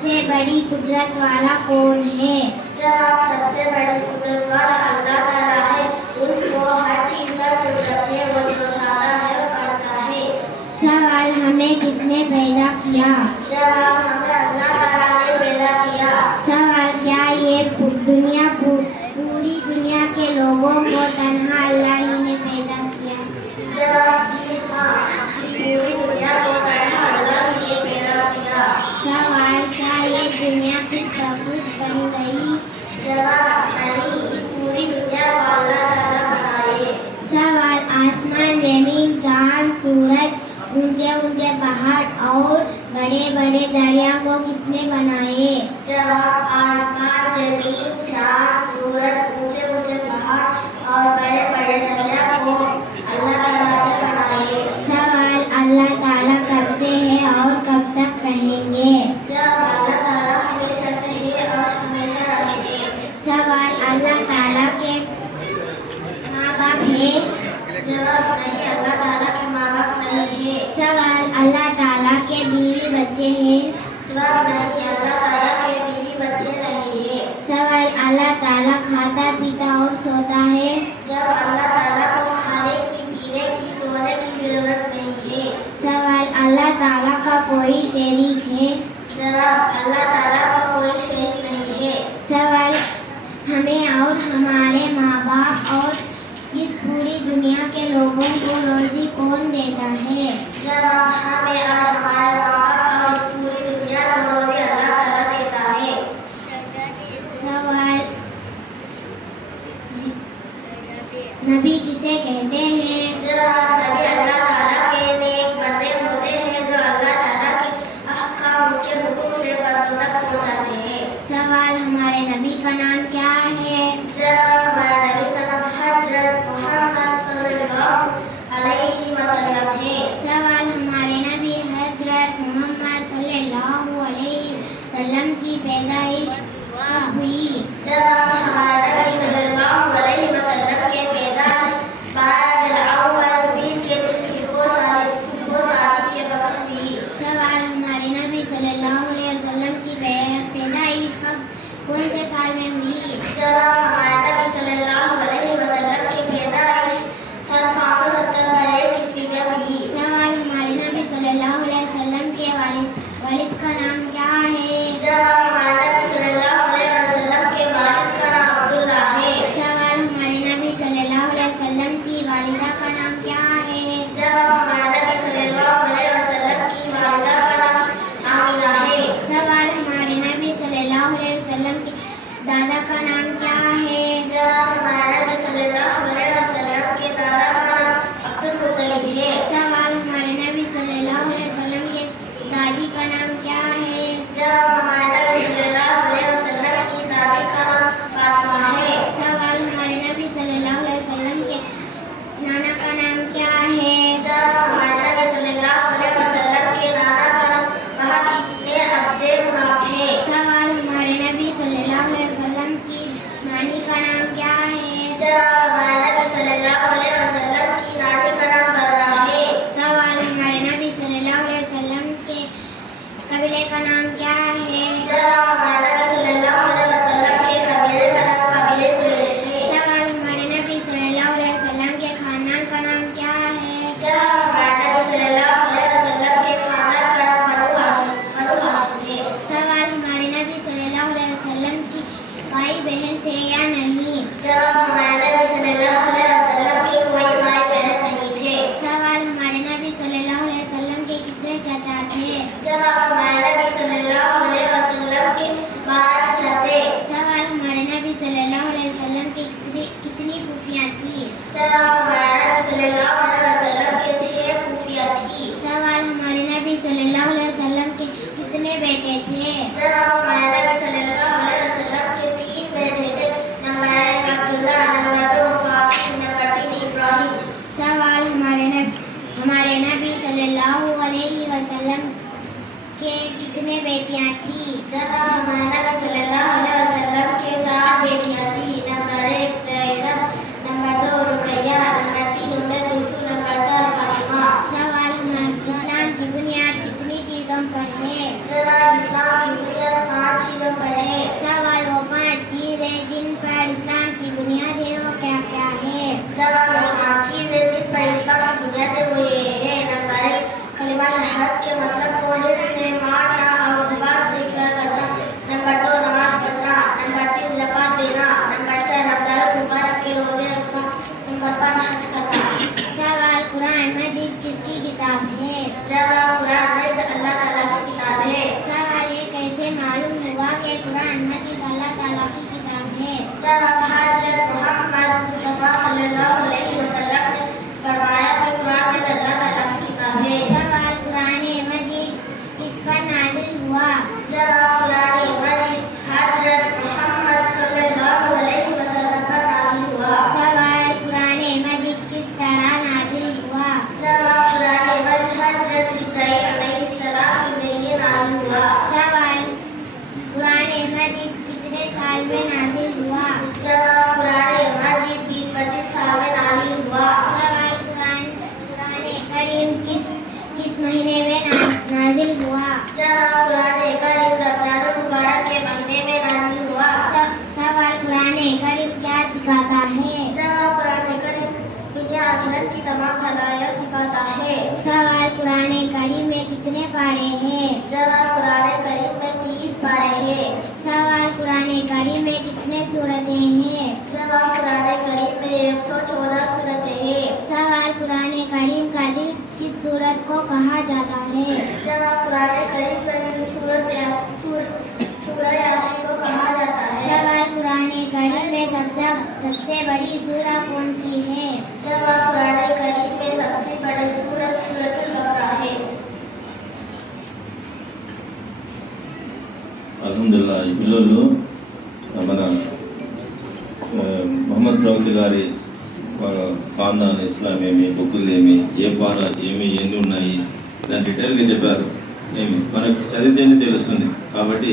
सबसे बड़ी कुदरत वाला कौन है? जवाब सबसे बड़ी कुदरत वाला अल्लाह ताला है। उसको हर चीज पर कुदरत है, वो जो चाहता है वो करता है। सवाल हमें किसने पैदा किया? जवाब हमें अल्लाह ताला ने पैदा किया। सवाल क्या ये पूरी दुनिया के लोगों को तन्हा अल्लाह ही ने पैदा किया? जवाब जी हाँ, इस पूरी दुनिया को तन्हा अल्लाह ही ने पैदा किया। सवाल क्या ये दुनिया खुद बखुद बन गई? जवाब नहीं, इस पूरी दुनिया को अल्लाह ताला बनाए। सवाल आसमान, जमीन, चांद, सूरज, ऊंचे ऊंचे पहाड़ और बड़े बड़े दरिया को किसने बनाए? जवाब आसमान, जमीन, चांद, सूरज, ऊंचे ऊंचे पहाड़ और बड़े बड़े दरिया को अल्लाह ताला ने बनाए। सवाल अल्लाह ताला कब से है और कब तक रहेंगे? जवाब अल्लाह ताला हमेशा से है और हमेशा रहेंगे। सवाल अल्लाह ताला के माँ बाप है? जवाब नहीं, अल्लाह ताला के माँ बाप नहीं है। सवाल अल्लाह ताला के बीवी बच्चे हैं? जवाब नहीं, अल्लाह ताला के बीवी बच्चे नहीं है। सवाल अल्लाह ताला खाता पीता और सोता है? जब अल्लाह ताला को खाने की, पीने की, सोने की जरूरत नहीं है। सवाल अल्लाह ताला का कोई शरीक है? जवाब अल्लाह ताला का कोई शरीक नहीं है। सवाल हमें और हमारे माँ बाप और इस पूरी दुनिया के लोगों को रोजी कौन देता है? जवाब हमें और हमारे माँ बाप और इस पूरी दुनिया को रोजी अल्लाह ताला देता है। सवाल नबी किसे कहते हैं? जवाब नबी अल्लाह ताला के नेक बंदे होते हैं जो अल्लाह ताला के अहकाम, उसके हुक्म से बंदों तक पहुँचाते हैं। सवाल हमारे नबी का नाम क्या है? जवाब हमारे नबी का नाम हजरत मोहम्मद सल्लल्लाहु अलैहि वसल्लम है। सवाल हमारे नबी हजरत मोहम्मद सल्लल्लाहु अलैहि वसल्लम की पैदाइश कब हुई? जवाब हमारे नबी सल्लल्लाहु अलैहि वसल्लम के पैदाइश 12 रबीउल अव्वल बीस के दिन सुबह सादिक के वक्त हुई। सवाल हमारे नबी सल्लल्लाहु अलैहि वसल्लम की पैदाइश कौन से साल में हुई? जवाब हमारे नबी सल्लल्लाहु अलैहि वसल्लम की पैदाइश सन 570 ईस्वी में हुई। सवाल हमारे नबी सल्लल्लाहु अलैहि वसल्लम के वालिद का नाम क्या है? जवाब हमारे नबी सल्लल्लाहु अलैहि वसल्लम के वालिद का नाम अब्दुल्ला है। सवाल हमारे नबी सल्लल्लाहु अलैहि वसल्लम की वालिदा का नाम क्या है? जवाब हमारे नबी सल्लल्लाहु अलैहि वसल्लम की वालिदा का नाम आमिना है। सवाल हमारे नबी सल्लल्लाहु अलैहि वसल्लम के दादा का नाम क्या है? जवाब हमारे नबी सल्लल्लाहु अलैहि वसल्लम के दादा का नाम अब्दुल मुत्तलिब है। सवाल हमारे नबी सल्लल्लाहु अलैहि वसल्लम के दादी का नाम क्या है? जवाब हमारे नबी सल्लल्लाहु अलैहि वसल्लम की दादी का नाम फातिमा है। सवाल हमारे नबी सल्लल्लाहु अलैहि वसल्लम के नाना का नाम क्या है? जवाब हमारे नबी सल्लल्लाहु अलैहि वसल्लम के नाना का नाम वहाब इब्ने अब्दे मुनाफ है। सवाल हमारे नबी सल्लल्लाहु अलैहि वसल्लम की नानी का नाम क्या है? जवाब हमारे नबी सल्लल्लाहु अलैहि वसल्लम की नानी का नाम बर्रा है। सवाल हमारे नबी सल्लल्लाहु अलैहि वसल्लम के कबीले का नाम क्या है? जवाब हमारे नबी सल्लल्लाहु अलैहि वसल्लम के कबीले का नाम कबीले कुरैश है। सवाल हमारे नबी सल्लल्लाहु अलैहि वसल्लम के खानदान का नाम क्या है? जवाब हमारे नबी सल्लल्लाहु अलैहि वसल्लम के खानदान का नाम बनु हाशिम है। सवाल हमारे नबी सल्लल्लाहु अलैहि वसल्लम की भाई बहन थे या नहीं? जवाब हमारे नबी सल्लल्लाहु अलैहि वसल्लम के कोई भाई बहन नहीं थे। सवाल हमारे नबी सल्लल्लाहु अलैहि वसल्लम के कितने चाचा थे? जवाब हमारे नबी सल्लल्लाहु अलैहि वसल्लम के 12 चाचा थे। सवाल हमारे नबी सल्लल्लाहु अलैहि वसल्लम की कितनी फूफियाँ थी? जवाब हमारे नबी सल्लल्लाहु अलैहि वसल्लम के 6 फूफियाँ थी। सवाल हमारे नबी सल्लल्लाहु अलैहि वसल्लम के कितने बेटे थे? जवाब हमारे नबी सल्लल्लाहु अलैहि वसल्लम के 3 बेटे थे। Number 1 Abdullah, number 2 Fatima, number 3 Ibrahim. सवाल हमारे नबी सल्लल्लाहु अलैहि वसल्लम के कितने बेटियां थी? जवाब हमारे नबी सल्लल्लाहु अलैहि वसल्लम के 4 बेटियां थी। Number 1 Zainab, number 2 Ruqayya, number 3 Umme Kulsoom, number 4 Fatima. सवाल इस्लाम की बुनियाद कितनी चीजों पर है? जवाब इस्लाम की बुनियाद 5 नंबर है। सवाल वो 5 चीजें जिन पर इस्लाम की बुनियाद है वो क्या क्या है? जवाब वो 5 चीजें जिन पर इस्लाम की बुनियाद है वो ये है। नंबर 1 कलिमा शहादत के मतलब को दिल से मानना और जुबान से इकरार करना। नंबर 2 नमाज पढ़ना। नंबर 3 ज़कात देना। नंबर 4 रमजान मुबारक के रोजे रखना। नंबर 5 हज करना। सवाल कुरान मजीद किसकी किताब है? जवाब कुरान मजीद अल्लाह ताला की किताब है। सवाल ये कैसे मालूम हुआ कि कुरान मजीद अल्लाह ताला की किताब है? जवाब हज़रत मोहम्मद मुस्तफ़ा सल्लल्लाहु अलैहि वसल्लम ने फरमाया कि कुरान मजीद अल्लाह ताला की किताब है। सवाल कुरान मजीद किस पर नाजिल हुआ? जवाब कुरान मजीद हज़रत मोहम्मद सल्लल्लाहु अलैहि वसल्लम पर नाज़िल हुआ। सवाल कुरान मजीद किस तरह नाजिल हुआ? जवाब कुरान मजीद हज़रत जिब्राइल अलैहिस्सलाम के ज़रिए नाज़िल हुआ। सवाल कुरान मजीद कितने साल में नाजिल हुआ? जवाब कुरान मजीद 20-25 साल में नाज़िल हुआ। सवाल कुरान करीम किस महीने में नाजिल हुआ? जवाब कुरान करीम रमजान मुबारक के महीने में नाज़िल हुआ। सवाल कुरान करीम क्या सिखाता है? जवाब कुरान करीम दुनिया आखिरत की तमाम भलाइयाँ सिखाता है। सवाल कुरान करीम में कितने पारे हैं? जवाब कुरान करीम में 30 पारे हैं। सवाल कुरान करीम में कितने सूरतें हैं? जवाब कुरान करीम में 114 सूरतें हैं। सवाल कुरान करीम का दिल किस सूरत को कहा जाता है? जवाब कुरान करीम का दिल सूरह यासीन को कहा जाता है। सवाल कुरान करीम में सबसे बड़ी सूरह कौन सी है? जवाब कुरान करीम में सबसे बड़ी सूरत सूरतुल बकरा है। అల్హమ్దుల్లా ఈ పిల్లలు మన మొహమ్మద్ ప్రవక్త గారి ఖాందాన్ ఇస్లాం ఏమి, బుక్కులు ఏమి, ఏ పార ఏమి, ఎన్ని ఉన్నాయి దాని డీటెయిల్గా చెప్పారు. మనకు చదివితేనే తెలుస్తుంది. కాబట్టి